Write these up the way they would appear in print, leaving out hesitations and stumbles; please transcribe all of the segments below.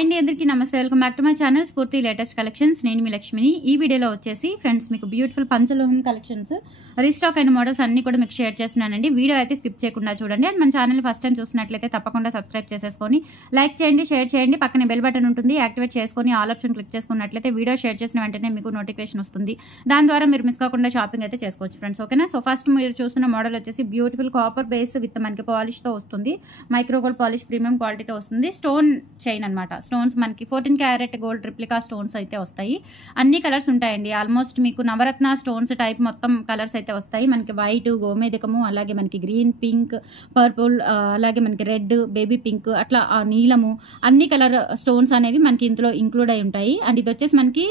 Hi అండి, అందరికీ నమస్తే. Welcome back to my channel స్ఫూర్తి లేటెస్ట్ కలెక్షన్స్. నేను మీ లక్ష్మిని. ఈ వీడియోలో వచ్చేసి ఫ్రెండ్స్ మీకు బ్యూటిఫుల్ పంచలోహం కలెక్షన్స్ రీస్టాక్ అయిన మోడల్స్ అన్ని కూడా మీకు షేర్ చేస్తున్నానండి. వీడియో అయితే స్కిప్ చేయకుండా చూడండి. అండ్ మన ఛానల్ ఫస్ట్ టైం చూసినట్లయితే తప్పకుండా సబ్స్క్రైబ్ చేసేసుకొని లైక్ చేయండి, షేర్ చేయండి. పక్కన బెల్ బటన్ ఉంటుంది, యాక్టివేట్ చేసుకొని ఆల్ ఆప్షన్ క్లిక్ చేసుకున్నట్లయితే వీడియో షేర్ చేసిన వెంటనే మీకు నోటిఫికేషన్ వస్తుంది. దాని ద్వారా మీరు మిస్ కాకుండా షాపింగ్ అయితే చేసుకోవచ్చు ఫ్రెండ్స్. ఓకేనా? సో ఫస్ట్ మీరు చూస్తున్న మోడల్ వచ్చేసి బ్యూటిఫుల్ కాపర్ బేస్ విత్ మనకి పాలిష్తో వస్తుంది. మైక్రో గోల్డ్ పాలిష్ ప్రీమియం క్వాలిటీతో వస్తుంది. స్టోన్ చైన్ అనమాట. స్టోన్స్ మనకి 14 క్యారెట్ గోల్డ్ ట్రిప్లికా స్టోన్స్ అయితే వస్తాయి. అన్ని కలర్స్ ఉంటాయండి. ఆల్మోస్ట్ మీకు నవరత్న స్టోన్స్ టైప్ మొత్తం కలర్స్ అయితే వస్తాయి. మనకి వైట్, గోమేధికము, అలాగే మనకి గ్రీన్, పింక్, పర్పుల్, అలాగే మనకి రెడ్, బేబీ పింక్, అట్లా నీలము, అన్ని కలర్ స్టోన్స్ అనేవి మనకి ఇందులో ఇంక్లూడ్ అయి ఉంటాయి. అండ్ ఇది వచ్చేసి మనకి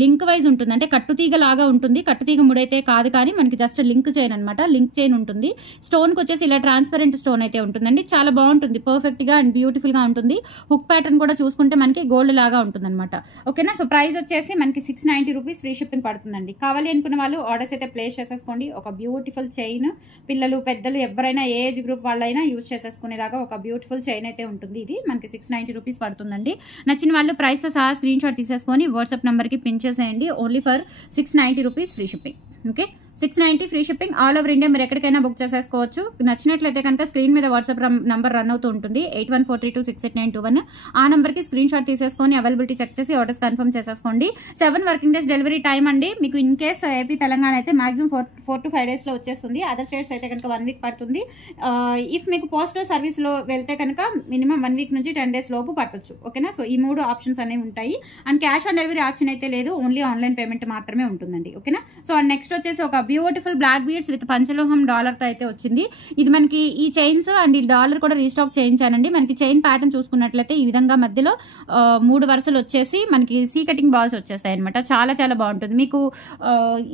లింక్ వైజ్ ఉంటుంది. అంటే కట్టుతీగ లాగా ఉంటుంది. కట్టుతీగ ముడైతే కాదు, కానీ మనకి జస్ట్ లింక్ చైన్ అనమాట. లింక్ చైన్ ఉంటుంది. స్టోన్కి వచ్చేసి ఇలా ట్రాన్స్పరెంట్ స్టోన్ అయితే ఉంటుందండి. చాలా బాగుంటుంది, పర్ఫెక్ట్ గా అండ్ బ్యూటిఫుల్ గా ఉంటుంది. హుక్ ప్యాటర్న్ కూడా చూసుకుంటే మనకి గోల్డ్ లాగా ఉంటుంది అనమాట. ఓకేనా? సో ప్రైస్ వచ్చేసి మనకి 690 రూపీస్ ఫ్రీ షిప్పింగ్ పడుతుందండి. కావాలి అనుకున్న వాళ్ళు ఆర్డర్స్ అయితే ప్లేస్ చేసేసుకోండి. ఒక బ్యూటిఫుల్ చైన్, పిల్లలు పెద్దలు ఎవరైనా ఏ ఏజ్ గ్రూప్ వాళ్ళైనా యూజ్ చేసేసుకునేలాగా ఒక బ్యూటిఫుల్ చైన్ అయితే ఉంటుంది. ఇది మనకి 690 రూపీస్ పడుతుందండి. నచ్చిన వాళ్ళు ప్రైస్ తో సహా స్క్రీన్ షాట్ తీసేసుకొని వాట్సాప్ నెంబర్ కి పిన్ చేసేయండి. Only for 690 rupees free shipping. Okay, 690 free shipping all over India. మీరు ఎక్కడికైనా బుక్ చేసేసుకోవచ్చు. నచ్చినట్లయితే కనుక స్క్రీన్ మీద వాట్సాప్ నంబర్ రన్ అవుతూ ఉంటుంది, 8143268921. ఆ నెంబర్కి స్క్రీన్ షాట్ తీసేసుకొని అవైలబిలిటీ చెక్ చేసి ఆర్డర్స్ కన్ఫర్మ్ చేసేసుకోండి. 7 వర్కింగ్ డేస్ డెలివరీ టైం అండి. మీకు ఇన్ కేస్ ఏపీ తెలంగాణ అయితే మాక్సిమం 4 to 5 డేస్లో వచ్చేస్తుంది. అదర్ స్టేట్స్ అయితే కనుక 1 వీక్ పడుతుంది. ఇఫ్ మీకు పోస్టల్ సర్వీస్లో వెళ్తే కనుక మినిమం 1 వీక్ నుంచి 10 డేస్ లోపు పట్టొచ్చు. ఓకేనా? సో ఈ 3 ఆప్షన్స్ అనేవి ఉంటాయి. And cash on delivery option అయితే లేదు, ఓన్లీ ఆన్లైన్ పేమెంట్ మాత్రమే ఉంటుందండి. ఓకేనా? సో అండ్ నెక్స్ట్ వచ్చేసి ఒక బ్యూటిఫుల్ బ్లాక్ బీడ్స్ విత్ పంచలోహం డాలర్ తో అయితే వచ్చింది. ఇది మనకి ఈ చైన్స్ అండ్ ఈ డాలర్ కూడా రీస్టాక్ చేయించానండి. మనకి చైన్ ప్యాటర్న్ చూసుకున్నట్లయితే ఈ విధంగా మధ్యలో 3 వరుసలు వచ్చేసి మనకి సీ కటింగ్ బాల్స్ వచ్చేస్తాయి అనమాట. చాలా చాలా బాగుంటుంది. మీకు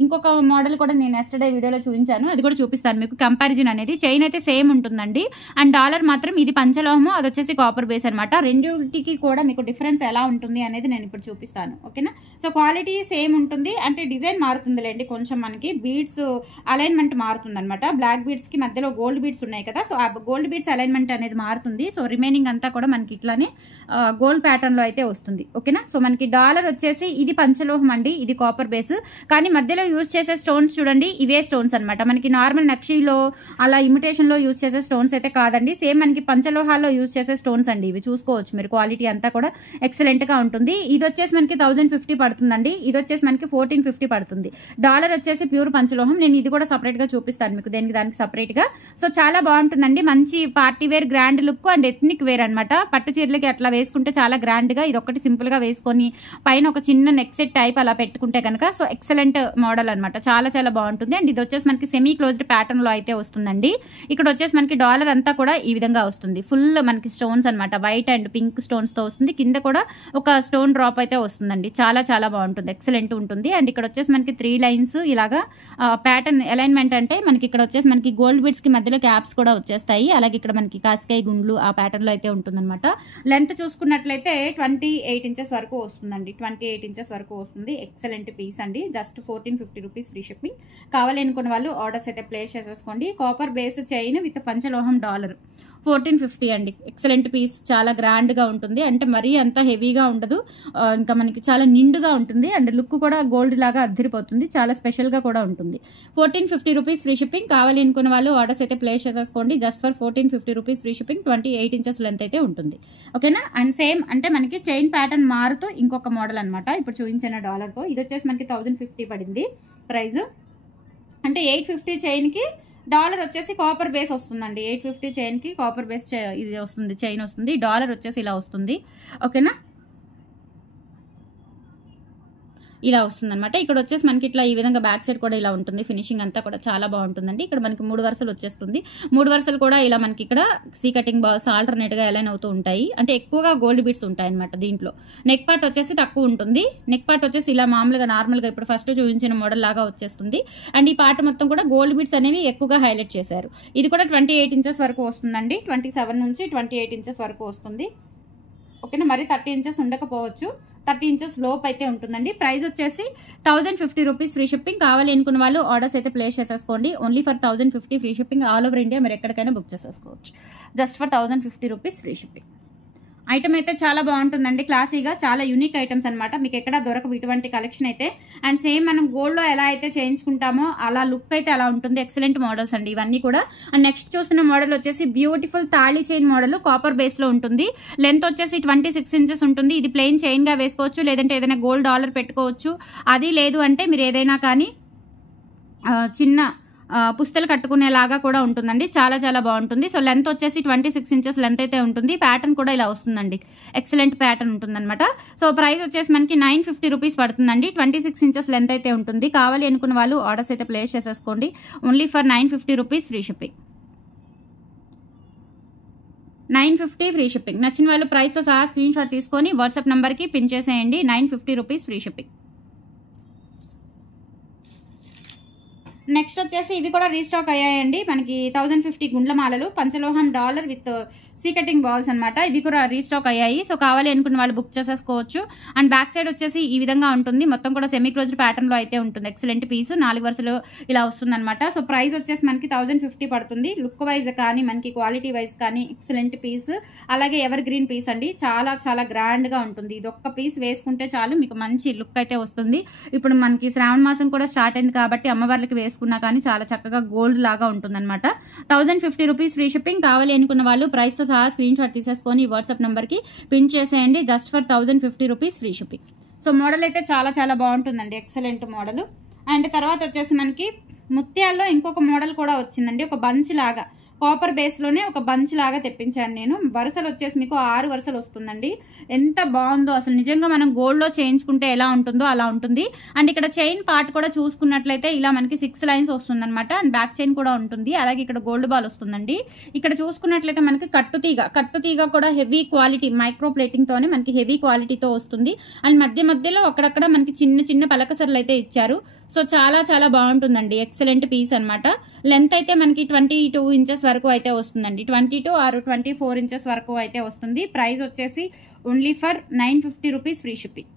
ఇంకొక మోడల్ కూడా నేను ఎస్టర్డే వీడియోలో చూపించాను, అది కూడా చూపిస్తాను మీకు కంపారిజన్ అనేది. చైన్ అయితే సేమ్ ఉంటుందండి. అండ్ డాలర్ మాత్రం ఇది పంచలోహము, అది వచ్చేసి కాపర్ బేస్ అనమాట. రెండింటికి కూడా మీకు డిఫరెన్స్ ఎలా ఉంటుంది అనేది నేను ఇప్పుడు చూపిస్తాను. ఓకేనా? సో క్వాలిటీ సేమ్ ఉంటుంది, అంటే డిజైన్ మారుతుందిలేండి కొంచెం. మనకి బీడ్స్ అలైన్మెంట్ మారుతుంది అనమాట. బ్లాక్ బీడ్స్ కి మధ్యలో గోల్డ్ బీడ్స్ ఉన్నాయి కదా, సో ఆ గోల్డ్ బీడ్స్ అలైన్మెంట్ అనేది మారుతుంది. సో రిమైనింగ్ అంతా కూడా మనకి ఇట్లానే గోల్డ్ ప్యాటర్న్ లో అయితే వస్తుంది. ఓకేనా? సో మనకి డాలర్ వచ్చేసి ఇది పంచలోహం అండి, ఇది కాపర్ బేస్. కానీ మధ్యలో యూజ్ చేసే స్టోన్స్ చూడండి, ఇవే స్టోన్స్ అనమాట. మనకి నార్మల్ నక్షీలో అలా ఇమిటేషన్ లో యూజ్ చేసే స్టోన్స్ అయితే కాదండి. సేమ్ మనకి పంచలోహాల్లో యూజ్ చేసే స్టోన్స్ అండి ఇవి. చూసుకోవచ్చు మీరు, క్వాలిటీ అంతా కూడా ఎక్సలెంట్ గా ఉంటుంది. ఇది వచ్చేసి మనకి 1050 పడుతుందండి. ఇది వచ్చేసి మనకి 1450 పడుతుంది. డాలర్ వచ్చేసి ప్యూర్ పంచలోహం. నేను ఇది కూడా సపరేట్ గా చూపిస్తాను మీకు, దానికి సపరేట్ గా. సో చాలా బాగుంటుందండి. మంచి party wear, grand look and ethnic wear అనమాట. పట్టు చీరలకి అట్లా వేసుకుంటే చాలా గ్రాండ్ గా, ఇది ఒకటి సింపుల్ గా వేసుకొని పైన ఒక చిన్న నెక్ సెట్ టైప్ అలా పెట్టుకుంటే కనుక సో ఎక్సలెంట్ మోడల్ అనమాట. చాలా చాలా బాగుంటుంది. అండ్ ఇది వచ్చేసి మనకి సెమీ క్లోజ్డ్ ప్యాటర్న్ లో అయితే వస్తుందండి. ఇక్కడ వచ్చేసి మనకి డాలర్ అంతా కూడా ఈ విధంగా వస్తుంది. ఫుల్ మనకి స్టోన్స్ అనమాట, వైట్ అండ్ పింక్ స్టోన్స్ తో వస్తుంది. కింద కూడా ఒక స్టోన్ డ్రాప్ అయితే వస్తుందండి. చాలా చాలా బాగుంటుంది, ఎక్సలెంట్ ఉంటుంది. అండ్ ఇక్కడ వచ్చేసి మనకి 3 లైన్స్ ఇలాగా ప్యాటర్న్ అలైన్మెంట్. అంటే మనకి ఇక్కడ వచ్చేసి మనకి గోల్డ్ బీడ్స్ కి మధ్యలో క్యాప్స్ కూడా వచ్చేస్తాయి. అలాగే ఇక్కడ మనకి కాసికాయ గుండ్లు ఆ ప్యాటర్న్ లో అయితే ఉంటుందన్నమాట. లెంత్ చూసుకున్నట్లయితే 28 ఇంచెస్ వరకు వస్తుందండి. 28 ఇంచెస్ వరకు వస్తుంది. ఎక్సలెంట్ పీస్ అండి. Just 1450 rupees free shipping. కావాలి అనుకున్న వాళ్ళు ఆర్డర్స్ అయితే ప్లేస్ చేసేసుకోండి. కాపర్ బేస్ చైన్ విత్ పంచలోహం డాలర్ 1450 అండి. ఎక్సలెంట్ పీస్, చాలా గ్రాండ్ గా ఉంటుంది. అంటే మరీ అంత హెవీగా ఉండదు, ఇంకా మనకి చాలా నిండుగా ఉంటుంది. అండ్ లుక్ కూడా గోల్డ్ లాగా అద్దరిపోతుంది. చాలా స్పెషల్ గా కూడా ఉంటుంది. 1450 రూపీస్ ఫ్రీ షిప్పింగ్. కావాలి అనుకున్న వాళ్ళు ఆర్డర్స్ అయితే ప్లేస్ చేసేసుకోండి. Just for 1450 rupees free shipping. 28 inches length అయితే ఉంటుంది. ఓకేనా? అండ్ సేమ్ అంటే మనకి చైన్ ప్యాటర్న్ మారుతూ ఇంకొక మోడల్ అనమాట. ఇప్పుడు చూపించిన డాలర్ తో ఇది వచ్చేసి మనకి 1050 పడింది ప్రైస్. అంటే 850 చైన్ కి డాలర్ వచ్చేసి కాపర్ బేస్ వస్తుందండి. 850 చైన్ కి కాపర్ బేస్ ఇది వస్తుంది, చైన్ వస్తుంది. డాలర్ వచ్చేసి ఇలా వస్తుంది. ఓకేనా? ఇలా వస్తుంది అనమాట. ఇక్కడ వచ్చేసి మనకి ఇట్లా ఈ విధంగా బ్యాక్ సైడ్ కూడా ఇలా ఉంటుంది. ఫినిషింగ్ అంతా కూడా చాలా బాగుంటుందండి. ఇక్కడ మనకి 3 వరుసలు వచ్చేస్తుంది. 3 వరుసలు కూడా ఇలా మనకి ఇక్కడ సీ కటింగ్ బాల్స్ ఆల్టర్నేట్ గా అలైన్ అవుతూ ఉంటాయి. అంటే ఎక్కువగా గోల్డ్ బీడ్స్ ఉంటాయి అనమాట దీంట్లో. నెక్ పార్ట్ వచ్చేసి తక్కువ ఉంటుంది. నెక్ పార్ట్ వచ్చేసి ఇలా మామూలుగా నార్మల్ గా ఇప్పుడు ఫస్ట్ చూపించిన మోడల్ లాగా వచ్చేస్తుంది. అండ్ ఈ పార్ట్ మొత్తం కూడా గోల్డ్ బీడ్స్ అనేవి ఎక్కువగా హైలైట్ చేశారు. ఇది కూడా 28 ఇంచెస్ వరకు వస్తుందండి. 27 నుంచి 28 ఇంచెస్ వరకు వస్తుంది. ఓకేనా? మరి 30 ఇంచెస్ ఉండకపోవచ్చు. 30 ఇంచెస్ లోపు అయితే ఉంటుందండి. ప్రైస్ వచ్చేసి 1050 రూపీస్ ఫ్రీ షిప్పింగ్. కావాలి అనుకున్న వాళ్ళు ఆర్డర్స్ అయితే ప్లేస్ చేసేసుకోండి. Only for 1050 free shipping. All over India మీరు ఎక్కడికైనా బుక్ చేసేసుకోవచ్చు. Just for 1050 rupees free shipping. Item అయితే చాలా బాగుంటుందండి, క్లాసీగా, చాలా యూనిక్ ఐటమ్స్ అనమాట. మీకు ఎక్కడ దొరకవు ఇటువంటి కలెక్షన్ అయితే. అండ్ సేమ్ మనం గోల్డ్లో ఎలా అయితే చేయించుకుంటామో అలా లుక్ అయితే అలా ఉంటుంది. ఎక్సలెంట్ మోడల్స్ అండి ఇవన్నీ కూడా. అండ్ నెక్స్ట్ చూస్తున్న మోడల్ వచ్చేసి beautiful thali chain model, copper base లో ఉంటుంది. లెంత్ వచ్చేసి 26 ఇంచెస్ ఉంటుంది. ఇది ప్లెయిన్ చైన్ గా వేసుకోవచ్చు, లేదంటే ఏదైనా గోల్డ్ డాలర్ పెట్టుకోవచ్చు. అది లేదు అంటే మీరు ఏదైనా కానీ చిన్న పుస్తలు కట్టుకునేలాగా కూడా ఉంటుందండి. చాలా చాలా బాగుంటుంది. సో లెంత్ వచ్చేసి 26 ఇంచెస్ లెంత్ అయితే ఉంటుంది. ప్యాటర్న్ కూడా ఇలా వస్తుందండి, ఎక్సలెంట్ ప్యాటర్న్ ఉంటుందన్నమాట. సో ప్రైస్ వచ్చేసి మనకి 950 రూపీస్ పడుతుందండి. 26 ఇంచెస్ లెంత్ అయితే ఉంటుంది. కావాలి అనుకున్న వాళ్ళు ఆర్డర్స్ అయితే ప్లేస్ చేసేసుకోండి. Only for 950 rupees free shipping. 950 free shipping. నచ్చిన వాళ్ళు ప్రైస్తో సహా స్క్రీన్ షాట్ తీసుకొని వాట్సాప్ నెంబర్కి పిన్ చేసేయండి. 950 రూపీస్ ఫ్రీ షిప్పింగ్. నెక్స్ట్ వచ్చేసి ఇవి కూడా రీస్టాక్ అయ్యాయండి. మనకి 1050 గుండ్ల మాలలు, పంచలోహం dollar with C cutting balls అనమాట. ఇవి కూడా రీస్టాక్ అయ్యాయి. సో కావాలి అనుకున్న వాళ్ళు బుక్ చేసేసుకోవచ్చు. అండ్ బ్యాక్ సైడ్ వచ్చేసి ఈ విధంగా ఉంటుంది. మొత్తం కూడా సెమీ క్లోజ్డ్ ప్యాటర్న్ లో అయితే ఉంటుంది. ఎక్సలెంట్ పీస్, 4 వరుసలు ఇలా వస్తుంది అనమాట. సో ప్రైస్ వచ్చేసి మనకి 1050 పడుతుంది. లుక్ వైజ్ కానీ మనకి క్వాలిటీ వైజ్ కానీ ఎక్సలెంట్ పీస్. అలాగే ఎవర్ గ్రీన్ పీస్ అండి, చాలా చాలా గ్రాండ్ గా ఉంటుంది. ఇది ఒక్క పీస్ వేసుకుంటే చాలు మీకు మంచి లుక్ అయితే వస్తుంది. ఇప్పుడు మనకి శ్రావణ మాసం కూడా స్టార్ట్ అయింది కాబట్టి అమ్మవార్లకి వేసుకున్నా కానీ చాలా చక్కగా గోల్డ్ లాగా ఉంటుంది అనమాట. 1050 రూపీస్ ఫ్రీ షిప్పింగ్. కావాలి అనుకున్న వాళ్ళు ప్రైస్ తో సహా స్క్రీన్ షాట్ తీసేసుకొని వాట్సాప్ నెంబర్ కి పిన్ చేసేయండి. Just for 1050 rupees free shipping. So model అయితే చాలా చాలా బాగుంటుందండి, ఎక్సలెంట్ మోడల్. అండ్ తర్వాత వచ్చేసి మనకి ముత్యాల్లో ఇంకొక మోడల్ కూడా వచ్చిందండి. ఒక బంచ్ లాగా కాపర్ బేస్ లోనే ఒక బంచ్ లాగా తెప్పించాను నేను. వరుసలు వచ్చేసి మీకు 6 వరుసలు వస్తుందండి. ఎంత బాగుందో అసలు, నిజంగా మనం గోల్డ్ లో చేయించుకుంటే ఎలా ఉంటుందో అలా ఉంటుంది. అండ్ ఇక్కడ చైన్ పార్ట్ కూడా చూసుకున్నట్లయితే ఇలా మనకి 6 లైన్స్ వస్తుంది అనమాట. అండ్ బ్యాక్ చైన్ కూడా ఉంటుంది. అలాగే ఇక్కడ గోల్డ్ బాల్ వస్తుందండి. ఇక్కడ చూసుకున్నట్లయితే మనకి కట్టుతీగ కూడా హెవీ క్వాలిటీ మైక్రో ప్లేటింగ్ తోనే మనకి హెవీ క్వాలిటీతో వస్తుంది. అండ్ మధ్యలో అక్కడక్కడ మనకి చిన్న చిన్న పలకసర్లు అయితే ఇచ్చారు. సో చాలా చాలా బాగుంటుందండి, ఎక్సలెంట్ పీస్ అనమాట. లెంత్ అయితే మనకి 22 ఇంచెస్ వరకు అయితే వస్తుందండి. 22 ఆర్ 24 ఇంచెస్ వరకు అయితే వస్తుంది. ప్రైస్ వచ్చేసి only for 950 rupees free shipping.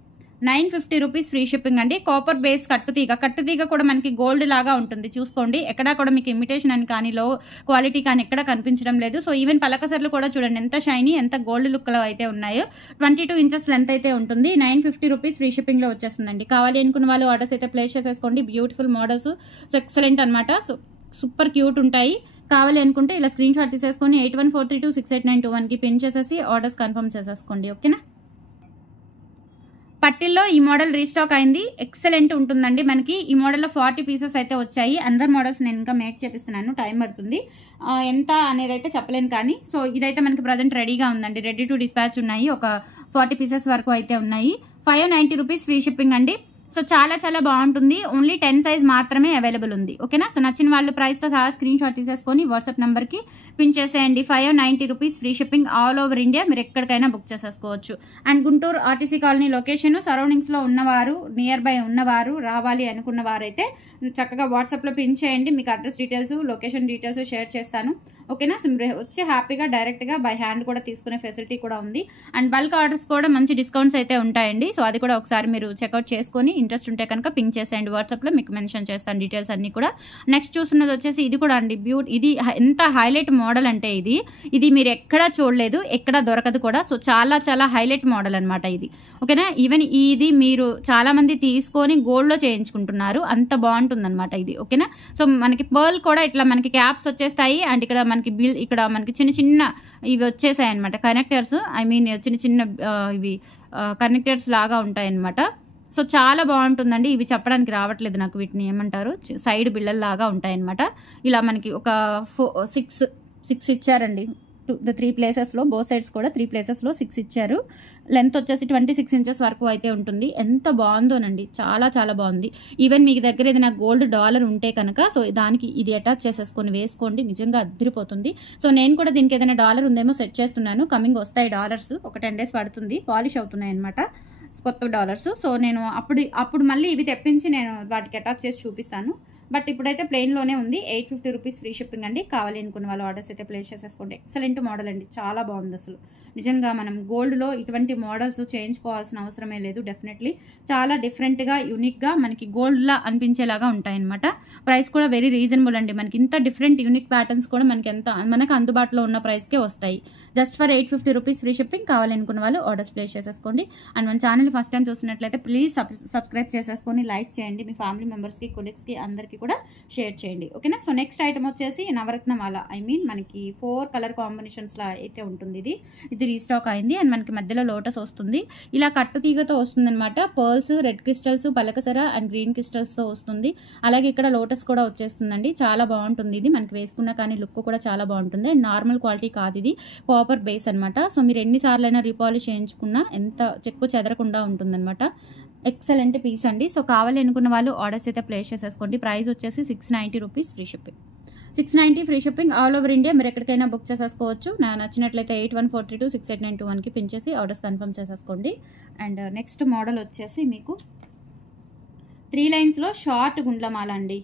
950 rupees free shipping అండి. కాపర్ బేస్ కట్టుతీగ కూడా మనకి గోల్డ్ లాగా ఉంటుంది. చూసుకోండి, ఎక్కడా కూడా మీకు ఇమిటేషన్ అని కానీ లో క్వాలిటీ కానీ ఎక్కడ కనిపించడం లేదు. సో ఈవెన్ పలకసర్లు కూడా చూడండి ఎంత షైనీ, ఎంత గోల్డ్ లుక్ లో అయితే ఉన్నాయో. 22 ఇంచెస్ లెంత్ అయితే ఉంటుంది. 950 రూపీస్ ఫ్రీ షిప్పింగ్ లో వచ్చేస్తుందండి. కావాలి అనుకున్న వాళ్ళు ఆర్డర్స్ అయితే ప్లేస్ చేసేసుకోండి. బ్యూటిఫుల్ మోడల్స్, సో ఎక్సలెంట్ అనమాట. సో సూపర్ క్యూట్ ఉంటాయి. కావాలి అనుకుంటే ఇలా స్క్రీన్ షాట్ తీసేసుకొని 8143268921కి పిన్ చేసేసి ఆర్డర్స్ కన్ఫర్మ్ చేసేసుకోండి. ఓకేనా. పట్టిల్లో ఈ మోడల్ రీస్టాక్ అయింది, ఎక్సలెంట్ ఉంటుందండి. మనకి ఈ మోడల్లో 40 పీసెస్ అయితే వచ్చాయి. అందర్ మోడల్స్ నేను ఇంకా మేక్ చేపిస్తున్నాను, టైం పడుతుంది. ఎంత అనేది అయితే చెప్పలేను కానీ. సో ఇదైతే మనకి ప్రజెంట్ రెడీగా ఉందండి, రెడీ టు డిస్పాచ్ ఉన్నాయి. ఒక 40 పీసెస్ వరకు అయితే ఉన్నాయి. 590 రూపీస్ ఫ్రీ షిప్పింగ్ అండి. సో చాలా చాలా బాగుంటుంది. ఓన్లీ 10 సైజ్ మాత్రమే అవైలబుల్ ఉంది. ఓకేనా. సో నచ్చిన వాళ్ళు ప్రైస్తో సహా స్క్రీన్ షాట్ తీసేసుకొని వాట్సాప్ నెంబర్కి పిన్ చేసేయండి. 590 rupees free shipping. All over India మీరు ఎక్కడికైనా బుక్ చేసేసుకోవచ్చు. And Guntur RTC colony location, సరౌండింగ్స్లో ఉన్నవారు, నియర్ బై ఉన్నవారు, రావాలి అనుకున్న వారైతే చక్కగా వాట్సాప్లో పిన్ చేయండి. మీకు address details, location details share చేస్తాను. ఓకేనా. సో మీరు వచ్చి హ్యాపీగా డైరెక్ట్గా బై హ్యాండ్ కూడా తీసుకునే ఫెసిలిటీ కూడా ఉంది. అండ్ బల్క్ ఆర్డర్స్ కూడా మంచి డిస్కౌంట్స్ అయితే ఉంటాయండి. సో అది కూడా ఒకసారి మీరు చెక్అవుట్ చేసుకొని ఇంట్రెస్ట్ ఉంటే కనుక పింక్ చేసేయండి వాట్సాప్లో, మీకు మెన్షన్ చేస్తాను డీటెయిల్స్ అన్ని కూడా. నెక్స్ట్ చూస్తున్నది వచ్చేసి ఇది కూడా అండి, ఇది ఎంత హైలైట్ మోడల్ అంటే ఇది మీరు ఎక్కడా చూడలేదు, ఎక్కడా దొరకదు కూడా. సో చాలా చాలా హైలైట్ మోడల్ అనమాట ఇది. ఓకేనా. ఈవెన్ ఇది మీరు చాలా మంది తీసుకొని గోల్డ్లో చేయించుకుంటున్నారు, అంత బాగుంటుందన్నమాట ఇది. ఓకేనా. సో మనకి పర్ల్ కూడా ఇట్లా మనకి క్యాప్స్ వచ్చేస్తాయి. అండ్ ఇక్కడ మనకి చిన్న చిన్న ఇవి వచ్చేసాయి అనమాట, కనెక్టర్స్. ఐ మీన్ చిన్న చిన్న ఇవి కనెక్టర్స్ లాగా ఉంటాయి అనమాట. సో చాలా బాగుంటుందండి. ఇవి చెప్పడానికి రావట్లేదు నాకు, వీటిని ఏమంటారు, సైడ్ బిళ్ళల్లాగా ఉంటాయన్నమాట. ఇలా మనకి ఒక 6 ఇచ్చారండి. 3 ప్లేసెస్లో, బోత్ సైడ్స్ కూడా 3 ప్లేసెస్లో 6 ఇచ్చారు. లెంత్ వచ్చేసి 26 ఇంచెస్ వరకు అయితే ఉంటుంది. ఎంత బాగుందోనండి, చాలా చాలా బాగుంది. ఈవెన్ మీకు దగ్గర ఏదైనా గోల్డ్ డాలర్ ఉంటే కనుక సో దానికి ఇది అటాచ్ చేసేసుకొని వేసుకోండి, నిజంగా అదిరిపోతుంది. సో నేను కూడా దీనికి ఏదైనా డాలర్ ఉందేమో సెట్ చేస్తున్నాను. కమింగ్ వస్తాయి డాలర్స్, ఒక 10 days పడుతుంది, పాలిష్ అవుతున్నాయి అనమాట కొత్త డాలర్స్. సో నేను అప్పుడు మళ్ళీ ఇవి తెప్పించి నేను వాటికి అటాచ్ చేసి చూపిస్తాను. బట్ ఇప్పుడైతే ప్లెయిన్లోనే ఉంది. 850 రూపీస్ ఫ్రీ షిప్పింగ్ అండి. కావాలి అనుకున్న వాళ్ళు ఆర్డర్స్ అయితే ప్లేస్ చేసేసుకోండి. ఎక్సలెంట్ మోడల్ అండి, చాలా బాగుంది అసలు. నిజంగా మనం గోల్డ్లో ఇటువంటి మోడల్స్ చేయించుకోవాల్సిన అవసరమే లేదు. డెఫినెట్లీ చాలా డిఫరెంట్గా యూనిక్గా మనకి గోల్డ్లా అనిపించేలాగా ఉంటాయన్నమాట. ప్రైస్ కూడా వెరీ రీజనబుల్ అండి. మనకి ఇంత డిఫరెంట్ యూనిక్ ప్యాటర్న్స్ కూడా మనకు అందుబాటులో ఉన్న ప్రైస్కే వస్తాయి. Just for 850 rupees free shipping. కావాలనుకున్న వాళ్ళు ఆర్డర్స్ ప్లేస్ చేసేసుకోండి. అండ్ మన ఛానల్ ఫస్ట్ టైం చూస్తున్నట్లయితే ప్లీజ్ సబ్స్క్రైబ్ చేసేసుకొని లైక్ చేయండి. మీ ఫ్యామిలీ మెంబర్స్కి, కొలీగ్స్కి అందరికీ కూడా షేర్ చేయండి. ఓకేనా. సో నెక్స్ట్ ఐటమ్ వచ్చేసి నవరత్న మాల. మనకి 4 కలర్ కాంబినేషన్స్లో అయితే ఉంటుంది. ఇది రీస్టాక్ అయింది. అండ్ మనకి మధ్యలో లోటస్ వస్తుంది. ఇలా కట్టు తీగతో వస్తుంది అనమాట. పర్ల్స్, రెడ్ క్రిస్టల్స్, పలకసర అండ్ గ్రీన్ క్రిస్టల్స్తో వస్తుంది. అలాగే ఇక్కడ లోటస్ కూడా వచ్చేస్తుందండి. చాలా బాగుంటుంది. ఇది మనకి వేసుకున్న కానీ లుక్ కూడా చాలా బాగుంటుంది. అండ్ నార్మల్ క్వాలిటీ కాదు, ఇది కాపర్ బేస్ అనమాట. సో మీరు ఎన్నిసార్లు అయినా రీపాలిష్ చేయించుకున్నా ఎంత చెక్కు చెదరకుండా ఉంటుందన్నమాట. ఎక్సలెంట్ పీస్ అండి. సో కావాలి అనుకున్న వాళ్ళు ఆర్డర్స్ అయితే ప్లేస్ చేసేసుకోండి. ప్రైస్ వచ్చేసి 690 rupees free shipping. 690 free shipping all over India. మీరు ఎక్కడికైనా బుక్ చేసేసుకోవచ్చు. నచ్చినట్లయితే 8143268921కి పిన్ చేసి ఆర్డర్స్ కన్ఫర్మ్ చేసేసుకోండి. అండ్ నెక్స్ట్ మోడల్ వచ్చేసి మీకు 3 లైన్స్లో షార్ట్ గుండ్లమాల అండి.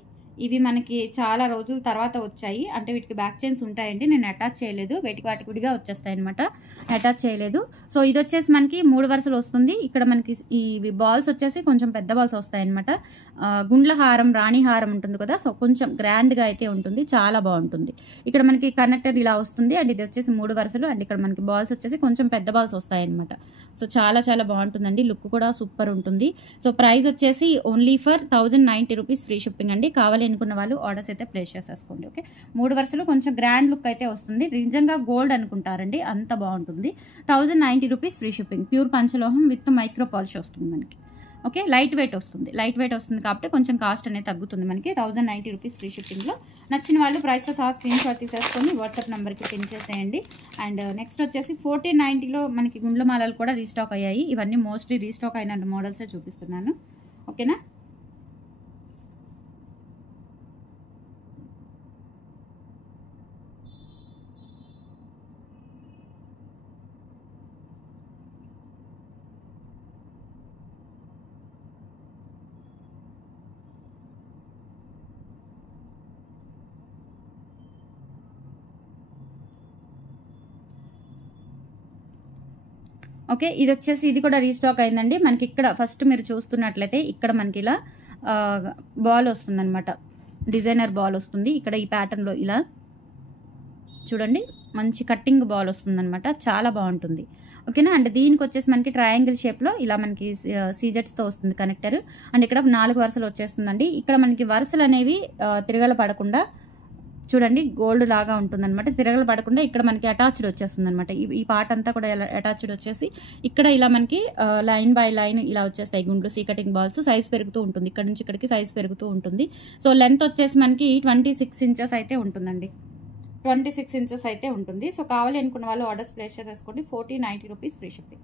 ఇవి మనకి చాలా రోజుల తర్వాత వచ్చాయి. అంటే వీటికి బ్యాక్ చైన్స్ ఉంటాయండి. నేను అటాచ్ చేయలేదు, వాటికి విడిగా వచ్చేస్తాయి అనమాట. అటాచ్ చేయలేదు. సో ఇది వచ్చేసి మనకి 3 వరుసలు వస్తుంది. ఇక్కడ మనకి ఈ బాల్స్ వచ్చేసి కొంచెం పెద్ద బాల్స్ వస్తాయి అనమాట. గుండ్ల హారం, రాణి హారం ఉంటుంది కదా, సో కొంచెం గ్రాండ్గా అయితే ఉంటుంది. చాలా బాగుంటుంది. ఇక్కడ మనకి కనెక్టర్ ఇలా వస్తుంది. అండ్ ఇది వచ్చేసి 3 వరుసలు. అండ్ ఇక్కడ మనకి బాల్స్ వచ్చేసి కొంచెం పెద్ద బాల్స్ వస్తాయి అనమాట. సో చాలా చాలా బాగుంటుందండి. లుక్ కూడా సూపర్ ఉంటుంది. సో ప్రైస్ వచ్చేసి only for 1090 rupees free shipping అండి. కావాలి అనుకున్న వాళ్ళు ఆర్డర్స్ అయితే ప్లేస్ చేసేసుకోండి. ఓకే. 3 వరుసలు కొంచెం గ్రాండ్ లుక్ అయితే వస్తుంది. నిజంగా గోల్డ్ అనుకుంటారండి, అంత బాగుంటుంది. 1090 రూపీస్ ఫ్రీ షిప్పింగ్. ప్యూర్ పంచలోహం విత్ మైక్రో పాలిష్ వస్తుంది మనకి. ఓకే. లైట్ వెయిట్ వస్తుంది కాబట్టి కొంచెం కాస్ట్ అనేది తగ్గుతుంది మనకి. 1090 రూపీస్ ఫ్రీ షిప్పింగ్లో. నచ్చిన వాళ్ళు ప్రైస్తో సహా స్క్రీన్ షాట్ తీసేసుకొని వాట్సాప్ నెంబర్కి పిన్ చేసేయండి. అండ్ నెక్స్ట్ వచ్చేసి 1490లో మనకి గుండ్లమాలలు కూడా రీస్టాక్ అయ్యాయి. ఇవన్నీ మోస్ట్లీ రీస్టాక్ అయిన మోడల్సే చూపిస్తున్నాను. ఓకేనా. ఓకే. ఇది వచ్చేసి ఇది కూడా రీస్టాక్ అయిందండి. మనకి ఇక్కడ ఫస్ట్ మీరు చూస్తున్నట్లయితే ఇక్కడ మనకి ఇలా బాల్ వస్తుందన్నమాట. డిజైనర్ బాల్ వస్తుంది. ఇక్కడ ఈ ప్యాటర్న్లో ఇలా చూడండి, మంచి కట్టింగ్ బాల్ వస్తుందన్నమాట. చాలా బాగుంటుంది. ఓకేనా. అండ్ దీనికి వచ్చేసి మనకి ట్రయాంగిల్ షేప్లో ఇలా మనకి సీజెట్స్తో వస్తుంది కనెక్టర్. అండ్ ఇక్కడ 4 వరుసలు వచ్చేస్తుందండి. ఇక్కడ మనకి వరుసలు అనేవి తిరగల పడకుండా చూడండి గోల్డ్ లాగా ఉంటుంది అనమాట. తిరగలు పడకుండా ఇక్కడ మనకి అటాచ్డ్ వచ్చేస్తుంది అనమాట. ఈ పార్ట్ అంతా కూడా అటాచ్డ్ వచ్చేసి ఇక్కడ ఇలా మనకి లైన్ బై లైన్ ఇలా వచ్చేస్తాయి గుండ్లు సీకటింగ్ బాల్స్. సైజ్ పెరుగుతూ ఉంటుంది. ఇక్కడ నుంచి ఇక్కడికి సైజ్ పెరుగుతూ ఉంటుంది. సో లెంత్ వచ్చేసి మనకి 26 ఇంచెస్ అయితే ఉంటుందండి. 26 ఇంచెస్ అయితే ఉంటుంది. సో కావాలి అనుకున్న వాళ్ళు ఆర్డర్స్ ప్లేస్ చేసేసుకోండి. 1490 rupees free shipping.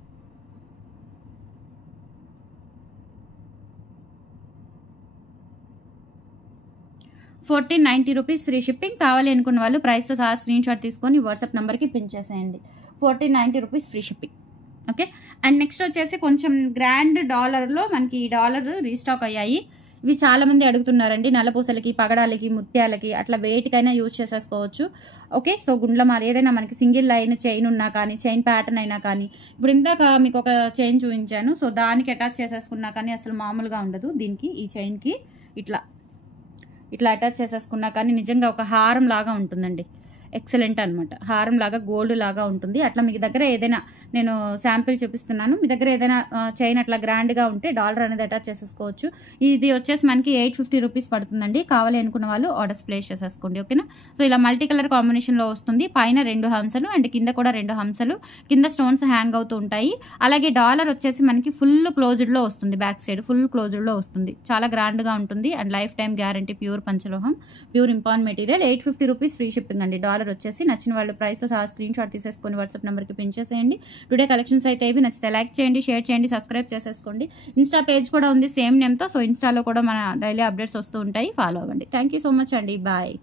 1490 rupees free shipping. కావాలి అనుకున్న వాళ్ళు ప్రైస్తో సహా స్క్రీన్ షాట్ తీసుకొని వాట్సాప్ నెంబర్కి పిన్ చేసేయండి. 1490 rupees free shipping. Okay. And next వచ్చేసి కొంచెం గ్రాండ్ డాలర్లో మనకి ఈ డాలర్ రీస్టాక్ అయ్యాయి. ఇవి చాలా మంది అడుగుతున్నారండి. నల్లపూసలకి, పగడాలకి, ముత్యాలకి అట్లా వేటికైనా యూజ్ చేసేసుకోవచ్చు. ఓకే. సో గుండ్లమాల ఏదైనా మనకి సింగిల్ లైన్ చైన్ ఉన్నా కానీ, చైన్ ప్యాటర్న్ అయినా కానీ, ఇప్పుడు ఇందాక మీకు ఒక చైన్ చూపించాను. సో దానికి అటాచ్ చేసేసుకున్నా కానీ అసలు మామూలుగా ఉండదు. దీనికి ఈ చైన్కి ఇట్లా అటాచ్ చేసేసుకున్నా కానీ నిజంగా ఒక హారం లాగా ఉంటుందండి. ఎక్సలెంట్ అనమాట. హారం లాగా గోల్డ్ లాగా ఉంటుంది. అట్లా మీ దగ్గర ఏదైనా, నేను శాంపిల్ చూపిస్తున్నాను, మీ దగ్గర ఏదైనా చైన్ అట్లా గ్రాండ్గా ఉంటే డాలర్ అనేది అటాచ్ చేసేసుకోవచ్చు. ఇది వచ్చేసి మనకి 850 రూపీస్ పడుతుందండి. కావాలి అనుకున్న వాళ్ళు ఆర్డర్స్ ప్లేస్ చేసేసుకోండి. ఓకేనా. సో ఇలా మల్టీ కలర్ కాంబినేషన్లో వస్తుంది. పైన 2 హంసలు అండ్ కింద కూడా 2 హంసలు, కింద స్టోన్స్ హ్యాంగ్ అవుతూ ఉంటాయి. అలాగే డాలర్ వచ్చేసి మనకి ఫుల్ క్లోజ్డ్లో వస్తుంది. బ్యాక్ సైడ్ ఫుల్ క్లోజ్డ్లో వస్తుంది. చాలా గ్రాండ్గా ఉంటుంది. And lifetime guarantee. Pure పంచలోహం, pure import material. 850 rupees free shipping అండి. డాలర్ వచ్చేసి నచ్చిన వాళ్ళు ప్రైస్తో సహా స్క్రీన్ షాట్ తీసేసుకొని వాట్సాప్ నెంబర్కి పిన్ చేసేయండి. టుడే కలెక్షన్స్ అయితే ఇవి. నచ్చితే లైక్ చేయండి, షేర్ చేయండి, సబ్స్క్రైబ్ చేసేసుకోండి. ఇన్స్టా పేజ్ కూడా ఉంది సేమ్ నేమ్తో. సో ఇన్స్టాలో కూడా మన డైలీ అప్డేట్స్ వస్తూ ఉంటాయి. ఫాలో అవ్వండి. థ్యాంక్ యూ సో మచ్ అండి. బాయ్.